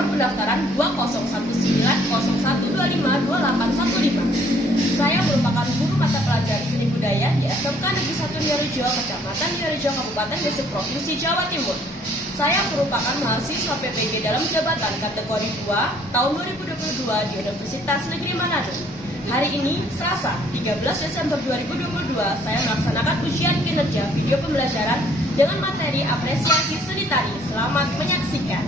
nomor pendaftaran 201901252815. Saya merupakan guru mata pelajaran seni budaya di SMK Negeri 1 Nyorejo, Kecamatan Nyorejo, Kabupaten Gresik, Provinsi Jawa Timur. Saya merupakan mahasiswa PPG dalam jabatan kategori 2 tahun 2022 di Universitas Negeri Manado. Hari ini, Selasa, 13 Desember 2022, saya melaksanakan ujian kinerja video pembelajaran dengan materi apresiasi seni tari. Selamat menyaksikan.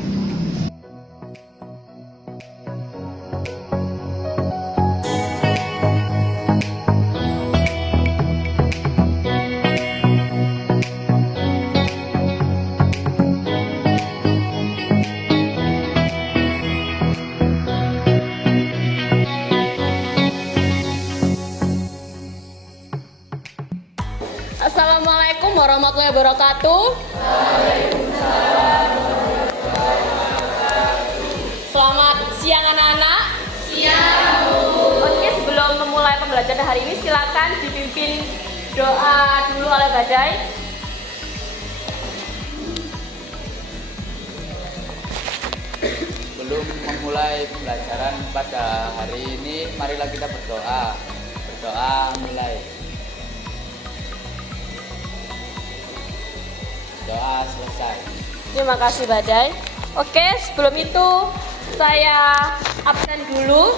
Assalamualaikum warahmatullahi wabarakatuh. Selamat siang anak-anak. Siang, Bu. Oke, sebelum memulai pembelajaran hari ini silakan dipimpin doa dulu oleh Badai. Sebelum memulai pembelajaran pada hari ini, marilah kita berdoa. Berdoa mulai. Doa selesai. Terima kasih Badai. Oke, sebelum itu saya absen dulu.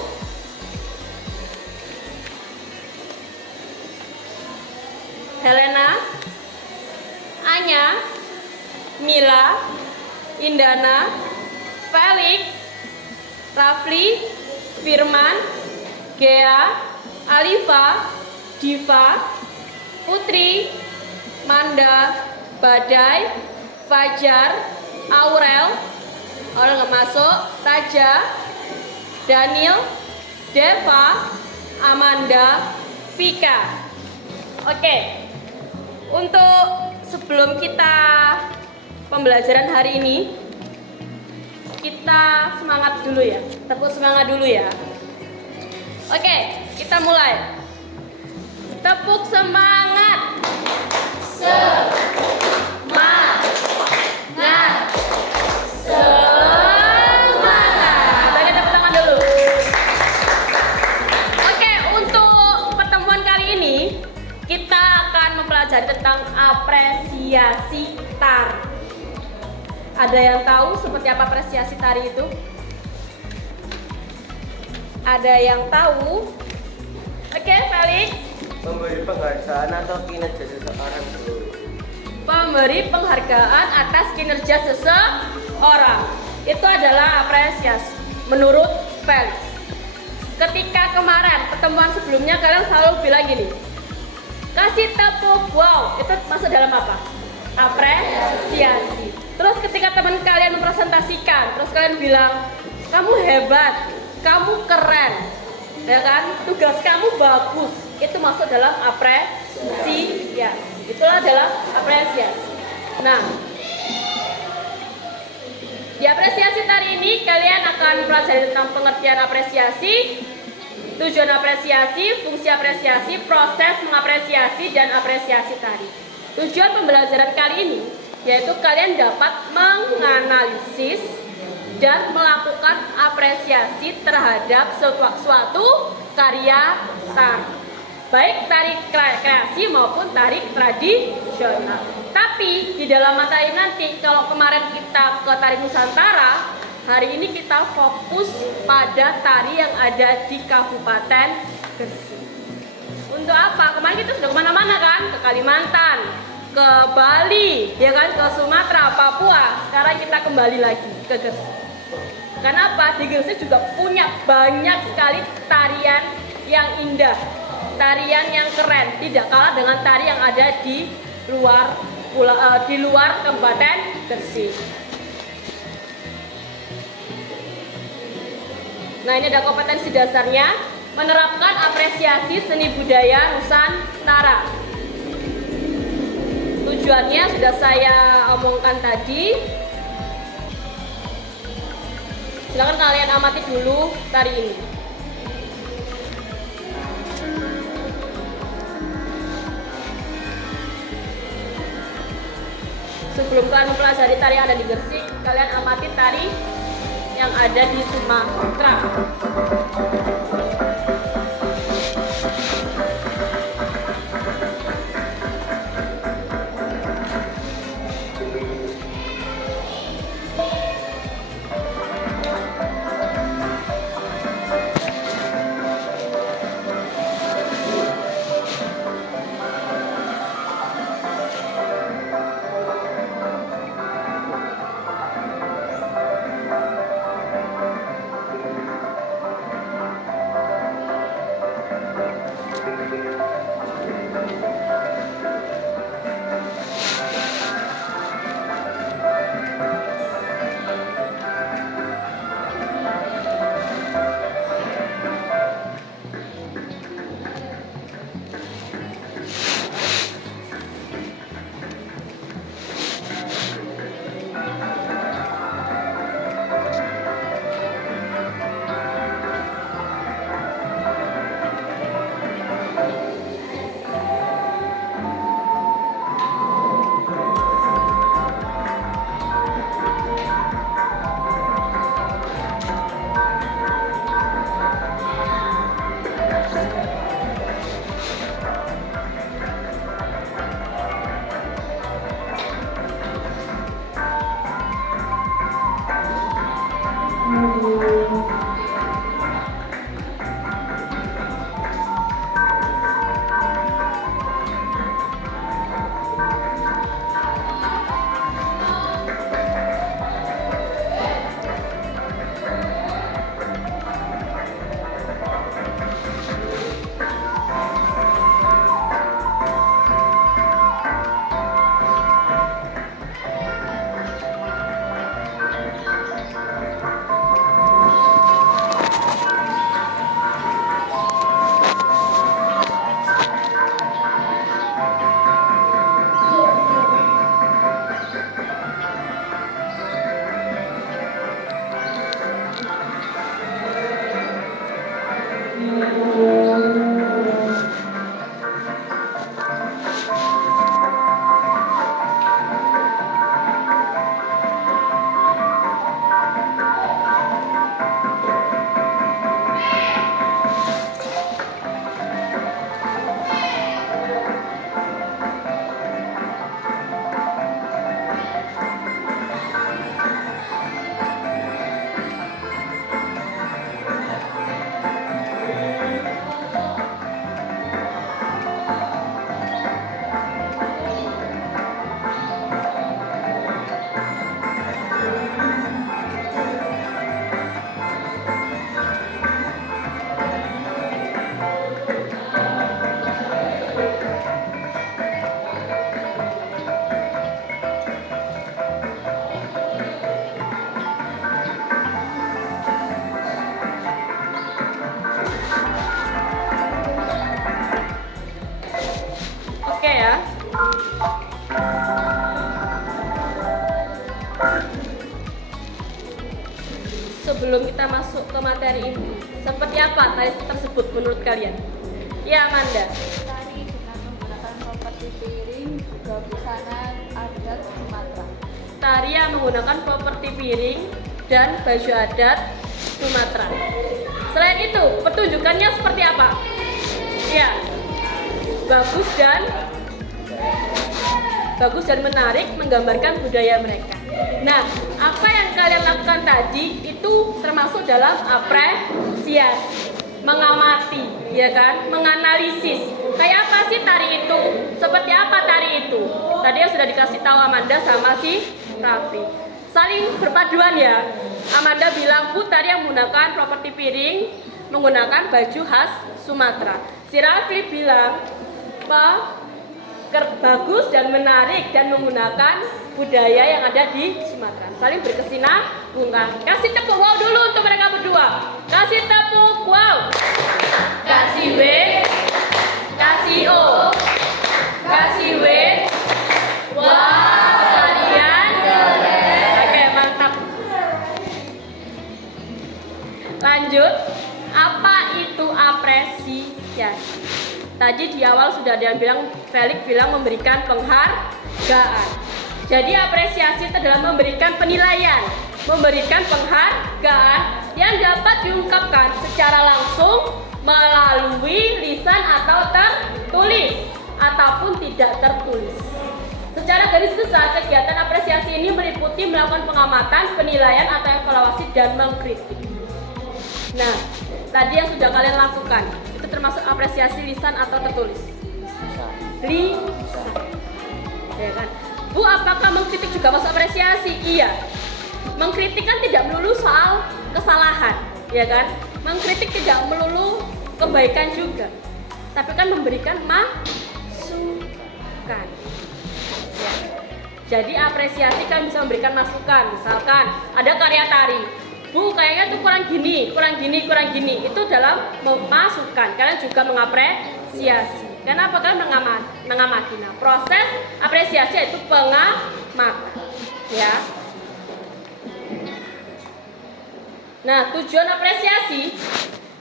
Helena, Anya, Mila, Indana, Felix, Rafli, Firman, Gea, Alifa, Diva, Putri, Manda, Badai, Fajar, Aurel nggak masuk, Raja, Daniel, Deva, Amanda, Vika. Oke, untuk sebelum kita pembelajaran hari ini, kita semangat dulu ya, tepuk semangat dulu ya. Oke, kita mulai. Tepuk semangat. Semangat. Bagi tepuk tangan dulu. Oke, untuk pertemuan kali ini kita akan mempelajari tentang apresiasi tari. Ada yang tahu seperti apa apresiasi tari itu? Ada yang tahu? Oke, Felix. Memberi penghargaan atau kinerja seseorang dulu. Memberi penghargaan atas kinerja seseorang. Itu adalah apresiasi menurut Felix. Ketika kemarin pertemuan sebelumnya kalian selalu bilang gini, kasih tepuk wow, itu masuk dalam apa? Apresiasi. Terus ketika teman kalian mempresentasikan, terus kalian bilang, kamu hebat, kamu keren, ya kan? Tugas kamu bagus. Itu masuk dalam apresiasi. Itulah adalah apresiasi. Nah, di apresiasi tari ini kalian akan pelajari tentang pengertian apresiasi, tujuan apresiasi, fungsi apresiasi, proses mengapresiasi, dan apresiasi tari. Tujuan pembelajaran kali ini yaitu kalian dapat menganalisis dan melakukan apresiasi terhadap suatu karya tari, baik tari kreasi maupun tari tradisional. Tapi di dalam materi nanti, kalau kemarin kita ke tari Nusantara, hari ini kita fokus pada tari yang ada di Kabupaten Gresik. Untuk apa? Kemarin kita sudah kemana-mana kan? Ke Kalimantan, ke Bali, ya kan? Ke Sumatera, Papua. Sekarang kita kembali lagi ke Gresik. Kenapa? Di Gresik juga punya banyak sekali tarian yang indah, tarian yang keren, tidak kalah dengan tari yang ada di luar Kabupaten Gresik. Nah, ini ada kompetensi dasarnya, menerapkan apresiasi seni budaya Nusantara. Tujuannya sudah saya omongkan tadi. Silakan kalian amati dulu tari ini. Sebelum kalian mempelajari tari yang ada di Gresik, kalian amati tari yang ada di Sumatera. Oke ya. Sebelum kita masuk ke materi ini, seperti apa tari tersebut menurut kalian? Ya, Amanda. Tari dengan menggunakan properti piring juga busana adat Sumatera. Tari yang menggunakan properti piring dan baju adat Sumatera. Selain itu, pertunjukannya seperti apa? Ya, bagus dan menarik, menggambarkan budaya mereka. Nah, apa yang kalian lakukan tadi itu termasuk dalam apresiasi, mengamati, ya kan, menganalisis. Kayak apa sih tari itu? Seperti apa tari itu? Tadi yang sudah dikasih tahu Amanda sama si Raffi. Saling berpaduan ya. Amanda bilang, Bu, tari yang menggunakan properti piring, menggunakan baju khas Sumatera. Si Raffi bilang, bagus dan menarik dan menggunakan budaya yang ada di Sumatera. Saling berkesinambungan. Kasih tepuk wow dulu untuk mereka berdua. Kasih tepuk wow. Kasih W. Kasih O. Kasih W. Wow, kalian keren. Oke, mantap. Lanjut. Apa itu apresiasi? Tadi di awal sudah ada yang bilang, Felix bilang memberikan penghargaan. Jadi apresiasi itu adalah memberikan penilaian. memberikan penghargaan yang dapat diungkapkan secara langsung melalui lisan atau tertulis ataupun tidak tertulis. Secara garis besar, kegiatan apresiasi ini meliputi melakukan pengamatan, penilaian atau evaluasi dan mengkritik. Nah, tadi yang sudah kalian lakukan itu termasuk apresiasi lisan atau tertulis? Lisan. Ya kan? Bu, apakah mengkritik juga masuk apresiasi? Iya. Mengkritik kan tidak melulu soal kesalahan, ya kan? Mengkritik tidak melulu kebaikan juga, tapi kan memberikan masukan. Ya. Jadi apresiasi kan bisa memberikan masukan. Misalkan ada karya tari, Bu, kayaknya tuh kurang gini. Itu dalam memasukkan. Kalian juga mengapresiasi. Kenapa kalian mengamati? Nah, proses apresiasi itu pengamatan. Ya. Nah, tujuan apresiasi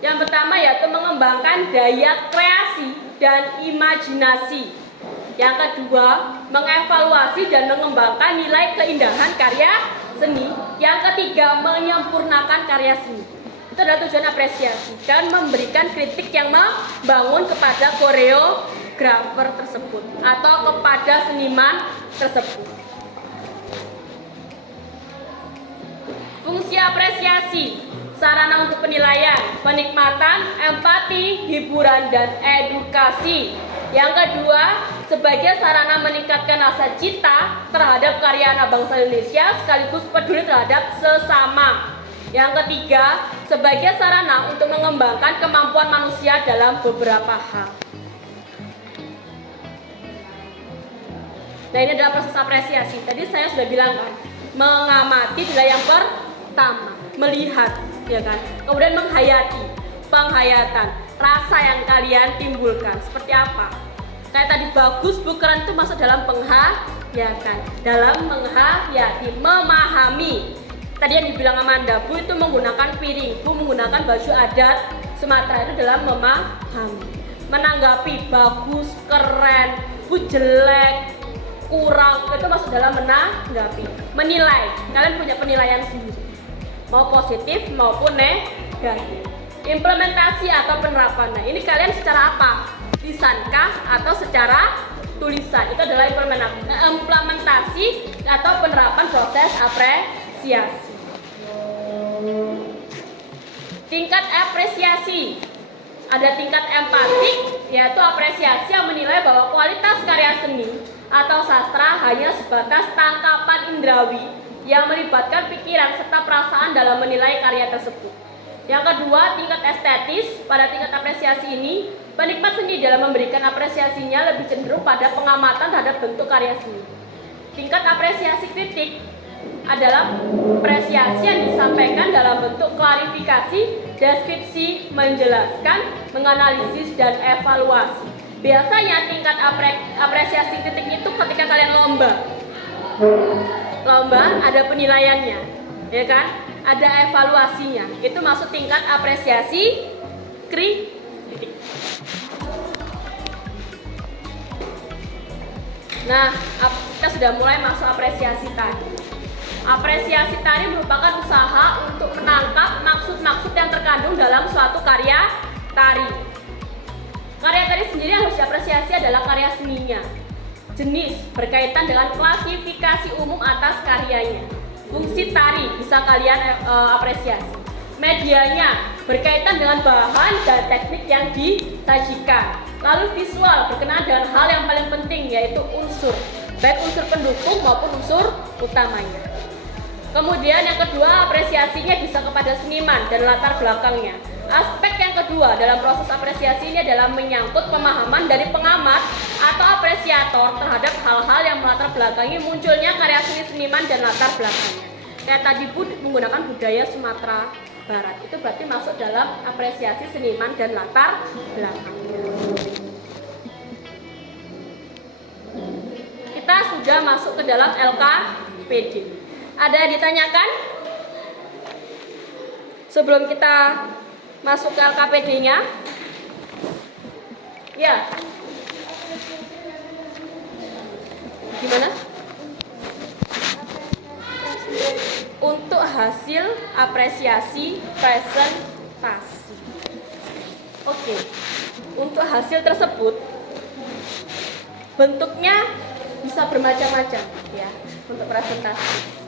yang pertama yaitu mengembangkan daya kreasi dan imajinasi. Yang kedua, mengevaluasi dan mengembangkan nilai keindahan karya seni. Yang ketiga, menyempurnakan karya seni. Itu adalah tujuan apresiasi dan memberikan kritik yang membangun kepada koreografer tersebut atau kepada seniman tersebut. Fungsi apresiasi: sarana untuk penilaian, penikmatan, empati, hiburan, dan edukasi. Yang kedua, sebagai sarana meningkatkan rasa cinta terhadap karya anak bangsa Indonesia sekaligus peduli terhadap sesama. Yang ketiga, sebagai sarana untuk mengembangkan kemampuan manusia dalam beberapa hal. Nah, ini adalah proses apresiasi. Tadi saya sudah bilang kan, mengamati adalah yang pertama, melihat, ya kan. Kemudian menghayati, penghayatan, rasa yang kalian timbulkan seperti apa. Kayak tadi bagus, Bu, keren itu masuk dalam penghayatan, dalam menghayati, memahami. Tadi yang dibilang Amanda, Bu itu menggunakan piring, Bu menggunakan baju adat Sumatera, itu dalam memahami. Menanggapi bagus, keren, Bu jelek, kurang, itu masuk dalam menanggapi. Menilai, kalian punya penilaian sendiri, mau positif maupun negatif. Implementasi atau penerapan, nah ini kalian secara apa? Lisankah atau secara tulisan? Itu adalah implementasi atau penerapan proses apresiasi. Tingkat apresiasi, ada tingkat empatik, yaitu apresiasi yang menilai bahwa kualitas karya seni atau sastra hanya sebatas tangkapan indrawi yang melibatkan pikiran serta perasaan dalam menilai karya tersebut. Yang kedua, tingkat estetis. Pada tingkat apresiasi ini, penikmat seni dalam memberikan apresiasinya lebih cenderung pada pengamatan terhadap bentuk karya seni. Tingkat apresiasi kritik adalah apresiasi yang disampaikan dalam bentuk klarifikasi, deskripsi, menjelaskan, menganalisis, dan evaluasi. Biasanya tingkat apresiasi kritik itu ketika kalian lomba ada penilaiannya, ya kan? Ada evaluasinya. Itu masuk tingkat apresiasi kritik. Nah, kita sudah mulai masuk apresiasi tadi. Apresiasi tadi merupakan usaha untuk menangkap maksud-maksud yang terkandung dalam suatu karya tari. Karya tari sendiri yang harus diapresiasi adalah karya seninya. Jenis berkaitan dengan klasifikasi umum atas karyanya. Fungsi tari bisa kalian apresiasi. Medianya berkaitan dengan bahan dan teknik yang disajikan. Lalu visual berkenaan dengan hal yang paling penting, yaitu unsur, baik unsur pendukung maupun unsur utamanya. Kemudian yang kedua, apresiasinya bisa kepada seniman dan latar belakangnya. Aspek yang kedua dalam proses apresiasi ini adalah menyangkut pemahaman dari pengamat atau apresiator terhadap hal-hal yang melatar belakangi munculnya karya seni seniman dan latar belakangnya. Kayak tadi Bu menggunakan budaya Sumatera Barat, itu berarti masuk dalam apresiasi seniman dan latar belakangnya. Kita sudah masuk ke dalam LKPD. Ada yang ditanyakan? Sebelum kita masuk ke LKPD-nya? Ya. Gimana? Untuk hasil apresiasi presentasi. Oke, untuk hasil tersebut bentuknya bisa bermacam-macam ya untuk presentasi.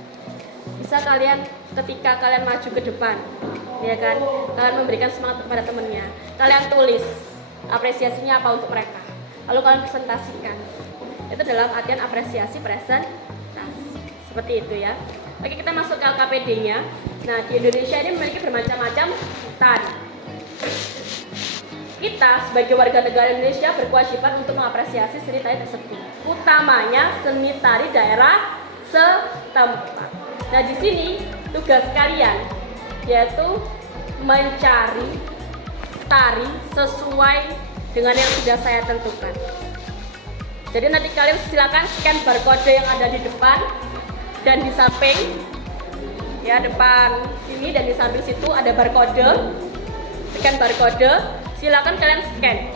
Bisa kalian ketika kalian maju ke depan, ya kan, kalian memberikan semangat kepada temennya, kalian tulis apresiasinya apa untuk mereka, lalu kalian presentasikan. Itu dalam artian apresiasi presentasi, seperti itu ya. Oke, kita masuk ke LKPD-nya. Nah, di Indonesia ini memiliki bermacam-macam tari. Kita sebagai warga negara Indonesia berkewajiban untuk mengapresiasi seni tari tersebut, utamanya seni tari daerah setempat. Nah, di sini tugas kalian yaitu mencari tari sesuai dengan yang sudah saya tentukan. Jadi nanti kalian silakan scan barcode yang ada di depan dan di samping, ya, depan sini dan di samping situ ada barcode. Scan barcode, silakan kalian scan.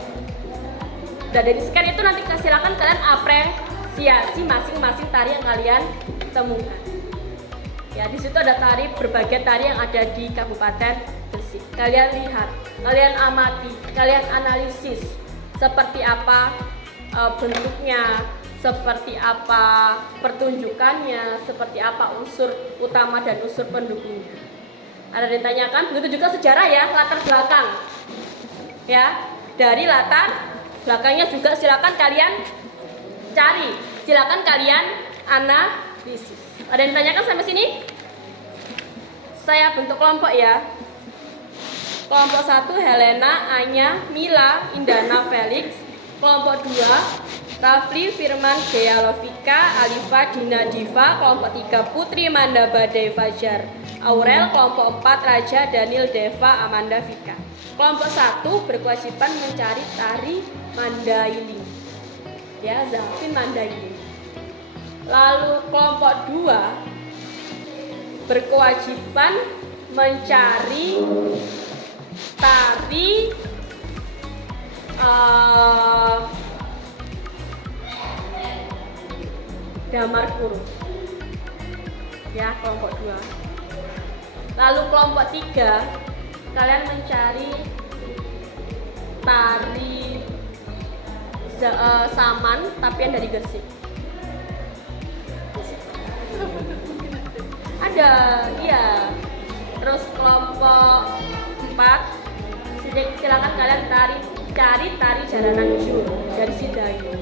Dan dari scan itu nanti silakan kalian apresiasi masing-masing tari yang kalian temukan. Ya, di situ ada tari, berbagai tari yang ada di Kabupaten Gresik. Kalian lihat, kalian amati, kalian analisis seperti apa bentuknya, seperti apa pertunjukannya, seperti apa unsur utama dan unsur pendukungnya. Ada yang ditanyakan, begitu juga sejarah ya, latar belakang. Ya, dari latar belakangnya juga silakan kalian cari, silakan kalian analisis. Ada yang ditanyakan sampai sini? Saya bentuk kelompok ya. Kelompok 1 Helena, Anya, Mila, Indana, Felix. Kelompok 2 Rafli, Firman, Dea, Lovika, Alifa, Dina, Diva. Kelompok 3 Putri, Manda, Badai, Fajar, Aurel. Kelompok 4 Raja, Daniel, Deva, Amanda, Vika. Kelompok 1 berkewajiban mencari tari Mandailing, ya, Zafin Mandailing. Lalu kelompok 2 berkewajiban mencari tari Damar Kurung, ya, kelompok 2. Lalu kelompok 3 kalian mencari tari Saman tapi yang dari Gresik. Ada, iya. Terus kelompok 4 silakan kalian cari tari Jaranan Jur dari Sidayu.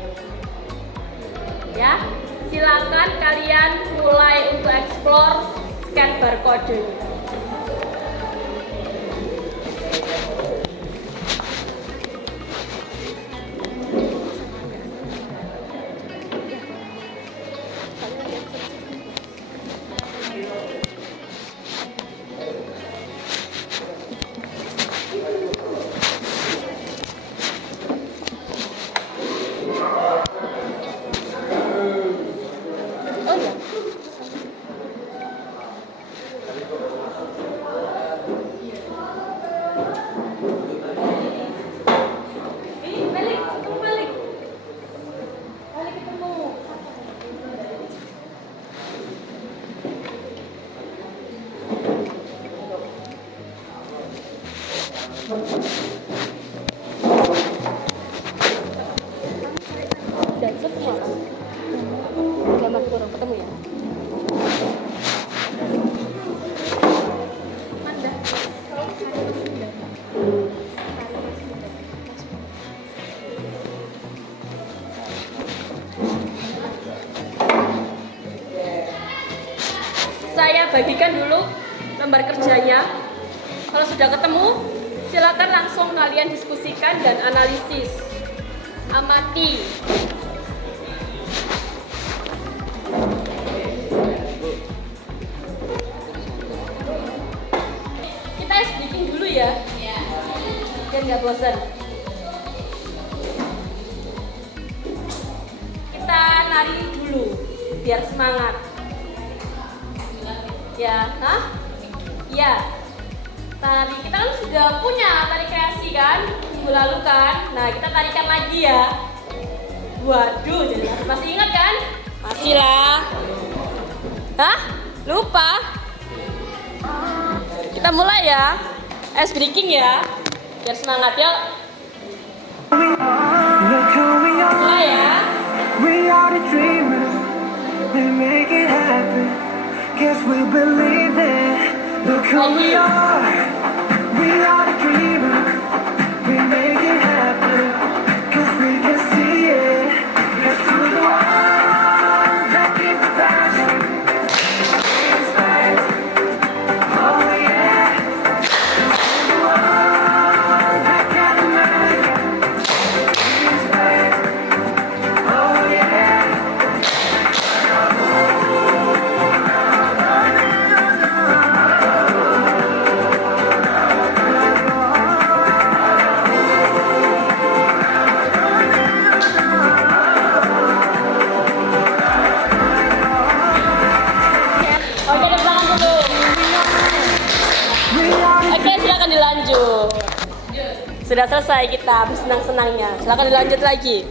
Ya, silakan kalian mulai untuk explore, scan barcode. Dan semua Damar Kurung ketemu ya. Manda. Saya bagikan dulu lembar kerjanya. Kalau sudah ketemu, silakan langsung kalian diskusikan dan analisis. Amati. Kita bikin dulu ya. Biar nggak bosan. Kita nari dulu biar semangat. Ya, ya. Tari kita kan sudah punya tari kreasi kan minggu lalu kan. Nah, kita tarikan lagi ya. Waduh, jadi masih ingat kan? Masih lah. Hah? Lupa? Kita mulai ya. Ice breaking ya. Biar semangat yuk. Mulai ya. We are the dreamers, we make it happen. Guess we believe it. Look who we are the dreamers, we make it happen. Cause we can see it. Let's do the one that keeps the passion. Inspired. Oh yeah. The one that can imagine. Inspired. Oh yeah. Oke, dari belakang dulu. Oke, silakan dilanjut. Sudah selesai kita senang-senangnya. Silakan dilanjut lagi.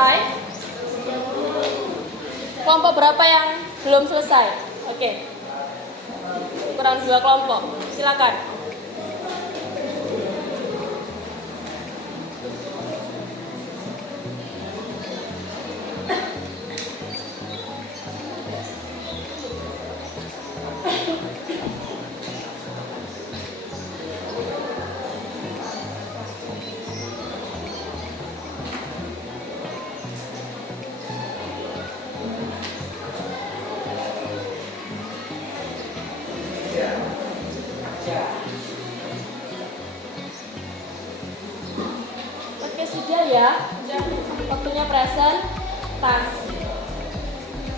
selesai? Kelompok berapa yang belum selesai? Oke. Kurang 2 kelompok. Silakan. Oke, sudah ya. Sudah waktunya presentasi.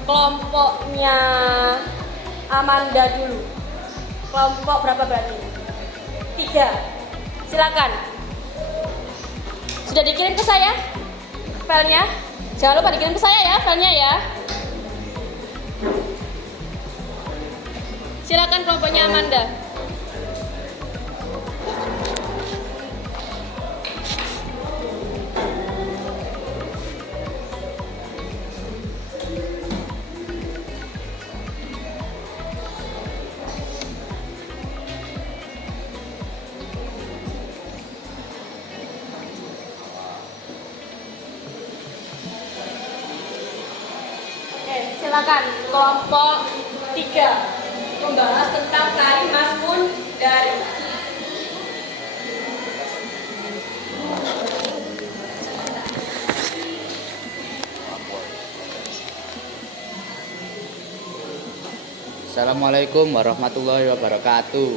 Kelompoknya Amanda dulu. Kelompok berapa berarti? 3. Silakan. Sudah dikirim ke saya filenya? Jangan lupa dikirim ke saya ya filenya ya. Silakan kelompoknya Amanda. Silakan kelompok 3 membahas tentang tari Masmun dari. Assalamualaikum warahmatullahi wabarakatuh.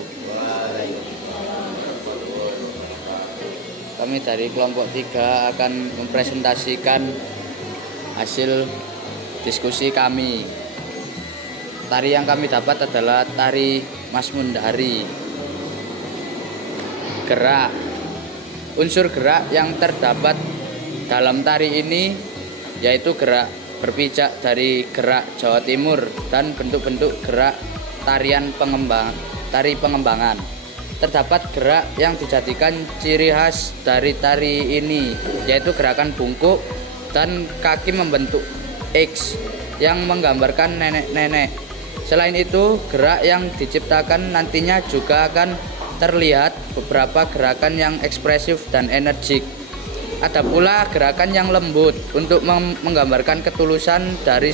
Kami dari kelompok 3 akan mempresentasikan hasil diskusi kami. Tari yang kami dapat adalah tari Masmun Dari. Gerak, unsur gerak yang terdapat dalam tari ini yaitu gerak berpijak dari gerak Jawa Timur dan bentuk-bentuk gerak tari pengembangan. Terdapat gerak yang dijadikan ciri khas dari tari ini yaitu gerakan bungkuk dan kaki membentuk X yang menggambarkan nenek-nenek. Selain itu, gerak yang diciptakan nantinya juga akan terlihat beberapa gerakan yang ekspresif dan energik. Ada pula gerakan yang lembut untuk menggambarkan ketulusan dari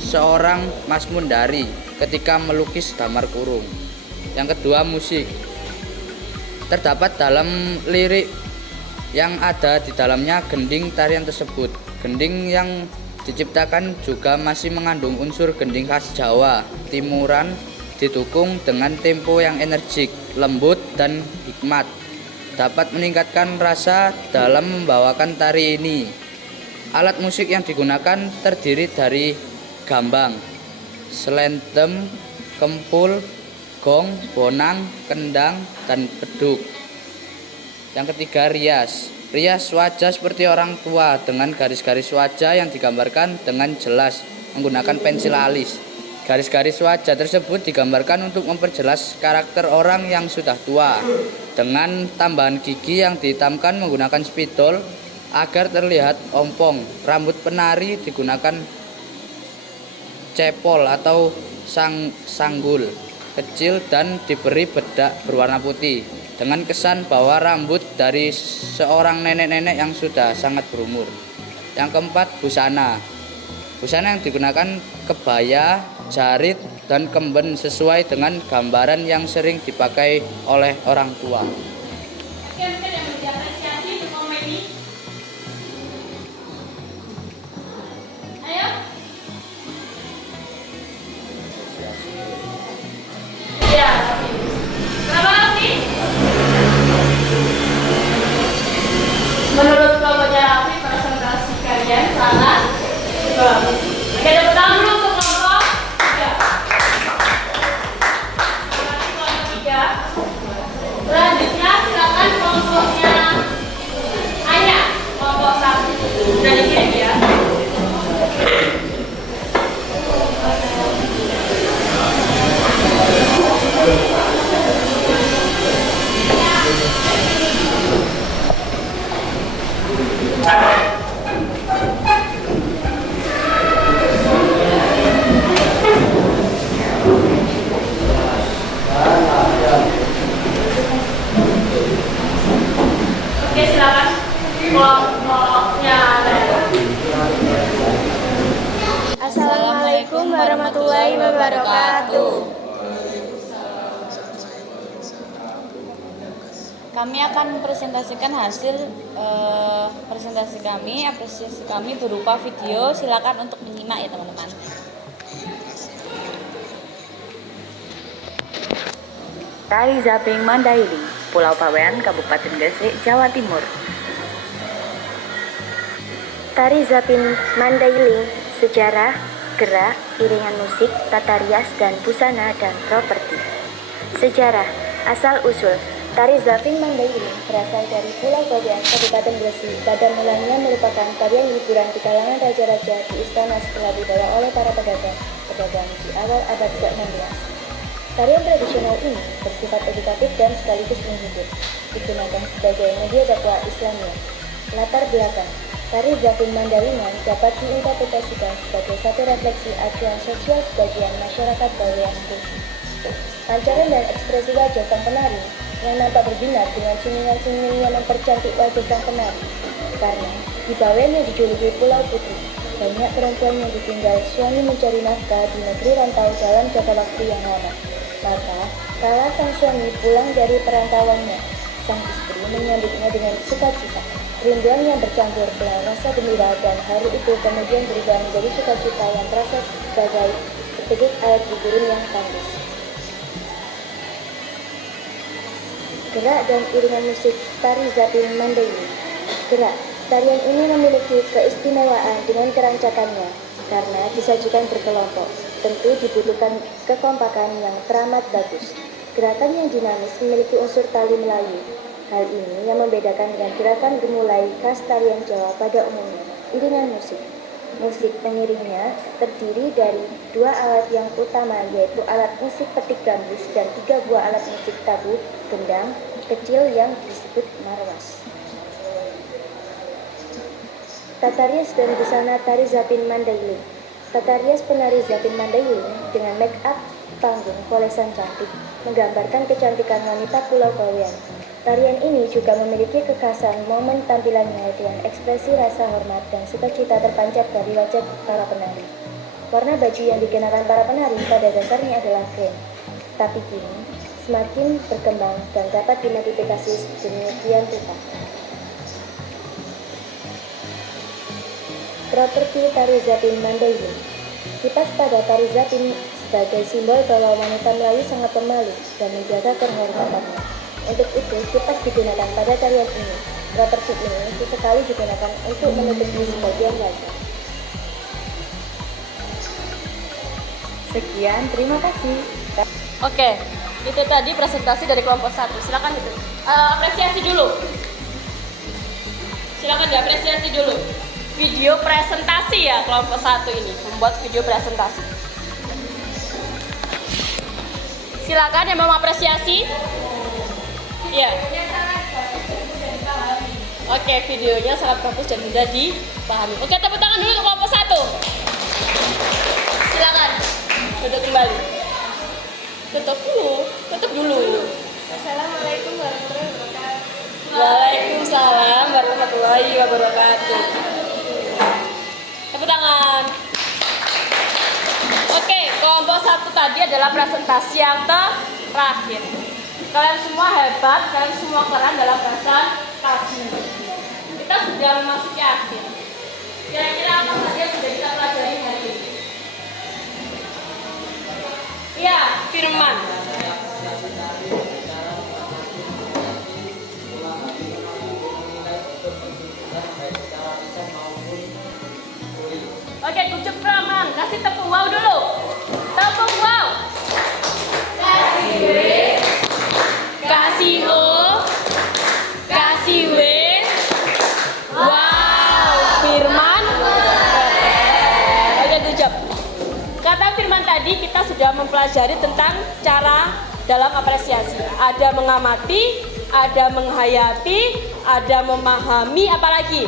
seorang Masmun Dari ketika melukis damar kurung. Yang kedua, musik. Terdapat dalam lirik yang ada di dalamnya gending tarian tersebut. Gending yang diciptakan juga masih mengandung unsur gending khas Jawa Timuran, didukung dengan tempo yang energik, lembut, dan hikmat. Dapat meningkatkan rasa dalam membawakan tari ini. Alat musik yang digunakan terdiri dari gambang, selendem, kempul, gong, bonang, kendang, dan beduk. Yang ketiga, rias. Rias wajah seperti orang tua dengan garis-garis wajah yang digambarkan dengan jelas menggunakan pensil alis. Garis-garis wajah tersebut digambarkan untuk memperjelas karakter orang yang sudah tua dengan tambahan gigi yang dihitamkan menggunakan spidol agar terlihat ompong. Rambut penari digunakan cepol atau sanggul kecil dan diberi bedak berwarna putih dengan kesan bahwa rambut dari seorang nenek-nenek yang sudah sangat berumur. Yang keempat, busana. Busana yang digunakan kebaya, jarit, dan kemben sesuai dengan gambaran yang sering dipakai oleh orang tua. Oke, mungkin yang mau diapresiasi untuk momen ini. Ayo. Ya. Berapa Raffi? Menurut kelompoknya Raffi, presentasi kalian sangat bagus. Oke, tepuk tangan dulu untuk kelompok 3. Berarti kelompok 3. Selanjutnya silakan kelompok kelompoknya. Assalamualaikum warahmatullahi wabarakatuh. Kami akan mempresentasikan hasil presentasi kami, apresiasi kami berupa video. Silakan untuk menyimak ya teman-teman. Tari Zaping Mandailing, Pulau Bawean, Kabupaten Gresik, Jawa Timur. Tari Zapin Mandailing, sejarah, gerak, iringan musik, tata rias, dan busana dan properti. Sejarah, asal-usul. Tari Zapin Mandailing berasal dari Pulau Bawean, Kabupaten Gresik. Pada mulanya merupakan tarian hiburan di kalangan raja-raja di istana setelah dibawa oleh para pedagang di awal abad ke-16. Tarian tradisional ini bersifat edukatif dan sekaligus menghibur, digunakan sebagai media dakwah Islamiyah. Latar belakang, tari Zapin Mandailing dapat diinterpretasikan sebagai satu refleksi acuan sosial sebagian masyarakat Bawean Gresik. Pancaran dan ekspresi wajah sang penari yang nampak berbinar dengan senyuman-senyum yang mempercantik wajah sang penari. Karena di Bawean yang dijuluki Pulau Putri, banyak perempuan yang ditinggal suami mencari nafkah di negeri rantau dalam jangka waktu yang lama. Maka, kala sang suami pulang dari perantauannya, sang istri menyambutnya dengan sukacita. Rinduan yang bercampur dengan rasa gembira dan haru itu kemudian berubah menjadi sukacita yang terasa sebagai seteguk air di gurun yang tandus. Gerak dan iringan musik tari Zapin Mandailing. Gerak, tarian ini memiliki keistimewaan dengan kerancakannya karena disajikan berkelompok. Tentu dibutuhkan kekompakan yang teramat bagus. Gerakan yang dinamis memiliki unsur tali Melayu. Hal ini yang membedakan dengan gerakan gemulai khas tarian Jawa pada umumnya. Iringan musik. Musik pengiringnya terdiri dari dua alat yang utama, yaitu alat musik petik gambus dan 3 buah alat musik tabuh gendang kecil yang disebut marwas. Tata rias dan busana tari Zapin Mandailing. Tata rias penari Zapin Mandailing dengan make up panggung polesan cantik menggambarkan kecantikan wanita Pulau Bawean. Tarian ini juga memiliki kekhasan momen tampilannya dengan ekspresi rasa hormat dan sukacita terpancar dari wajah para penari. Warna baju yang dikenakan para penari pada dasarnya adalah krem, tapi kini semakin berkembang dan dapat dimodifikasi sedemikian rupa. Properti tari Zapin Mandailing. Kipas pada tari Zapin sebagai simbol bahwa wanita Melayu sangat pemalu dan menjaga kehormatannya. Untuk itu, kipas digunakan pada tarian ini. Properti ini sesekali digunakan untuk menutupi sebagian wajah. Sekian, terima kasih. Oke, itu tadi presentasi dari kelompok 1. Silakan itu. Apresiasi dulu. Silakan diapresiasi dulu. Video presentasi ya kelompok 1 ini, membuat video presentasi. Silakan yang mau apresiasi. Iya. Oke, videonya sangat bagus dan mudah dipahami. Oke, tepuk tangan dulu untuk kelompok 1. Silakan duduk kembali. Tutup dulu. Assalamualaikum warahmatullahi wabarakatuh. Waalaikumsalam warahmatullahi wabarakatuh. Tepuk tangan. Oke, kelompok 1 tadi adalah presentasi yang terakhir. Kalian semua hebat, kalian semua keren dalam presentasi. Kita sudah memasuki akhir. Kira-kira apa saja yang sudah kita pelajari hari ini? Iya, firman. Oke, kucuk firman. Kasih tepuk wow dulu. Tepuk wow. Kasih W. Kasih O, kasih W. Wow, firman. Oke, good job. Kata firman tadi kita sudah mempelajari tentang cara dalam apresiasi. Ada mengamati, ada menghayati, ada memahami, apalagi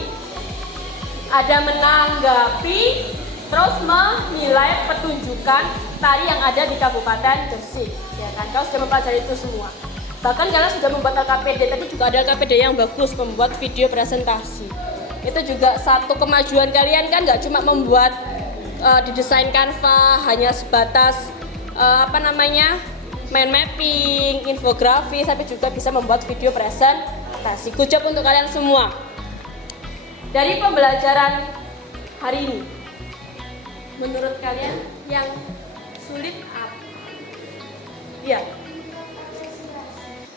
ada menanggapi, terus menilai pertunjukan tari yang ada di Kabupaten Gresik. Ya kan, kau sudah mempelajari itu semua. Bahkan kalian sudah membuat LKPD, tadi juga ada LKPD yang bagus, membuat video presentasi. Itu juga satu kemajuan kalian kan, nggak cuma membuat didesain Canva hanya sebatas mind mapping, infografis, tapi juga bisa membuat video presentasi. Good job untuk kalian semua. Dari pembelajaran hari ini, menurut kalian yang sulit apa? Iya.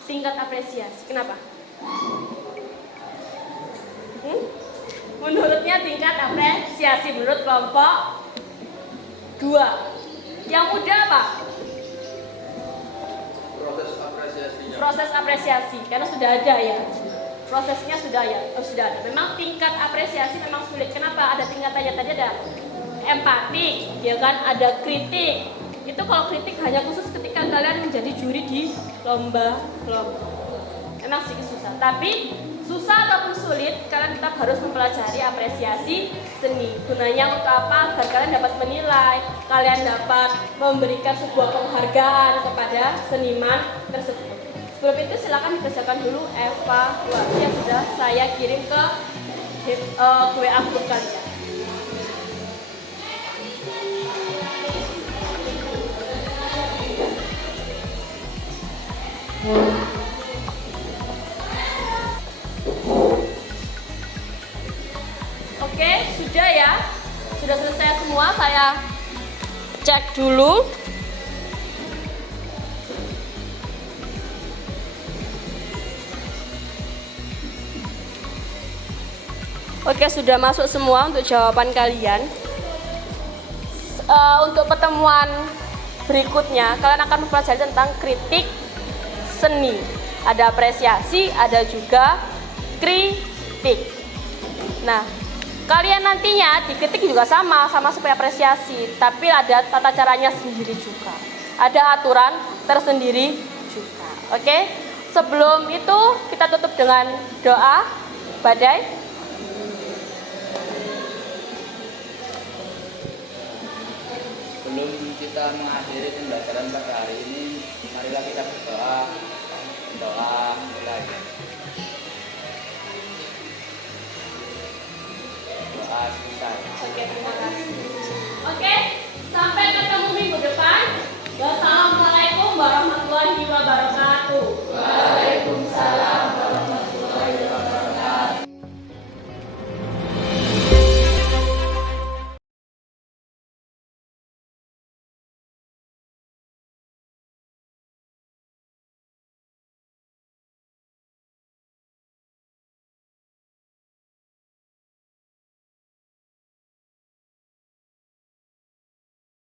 Tingkat apresiasi. Kenapa? Menurutnya tingkat apresiasi menurut kelompok 2. Yang mudah apa? Proses apresiasi. Karena sudah ada ya. Prosesnya sudah ada. Memang tingkat apresiasi memang sulit. Kenapa? Ada tingkatannya. Tadi ada empati, ya kan? Ada kritik. Itu kalau kritik hanya khusus ketika kalian menjadi juri di lomba. Emang sedikit susah, tapi susah ataupun sulit, kalian tetap harus mempelajari apresiasi seni. Gunanya untuk apa? Agar kalian dapat menilai, kalian dapat memberikan sebuah penghargaan kepada seniman tersebut. Sebelum itu silakan dikerjakan dulu evaluasi yang sudah saya kirim ke WA group kalian. Oke, sudah ya. Sudah selesai semua, saya cek dulu. Oke, sudah masuk semua untuk jawaban kalian. Untuk pertemuan berikutnya, kalian akan mempelajari tentang kritik seni. Ada apresiasi, ada juga kritik. Nah, kalian nantinya dikritik juga sama seperti apresiasi, tapi ada tata caranya sendiri juga. Ada aturan tersendiri juga. Oke? Sebelum itu kita tutup dengan doa badai. Sebelum kita mengakhiri pembelajaran pada hari ini, marilah kita berdoa. Doa mulai. Doa selesai. Oke, terima kasih. Oke, sampai ketemu minggu depan. Wassalamualaikum warahmatullahi wabarakatuh. Waalaikumsalam.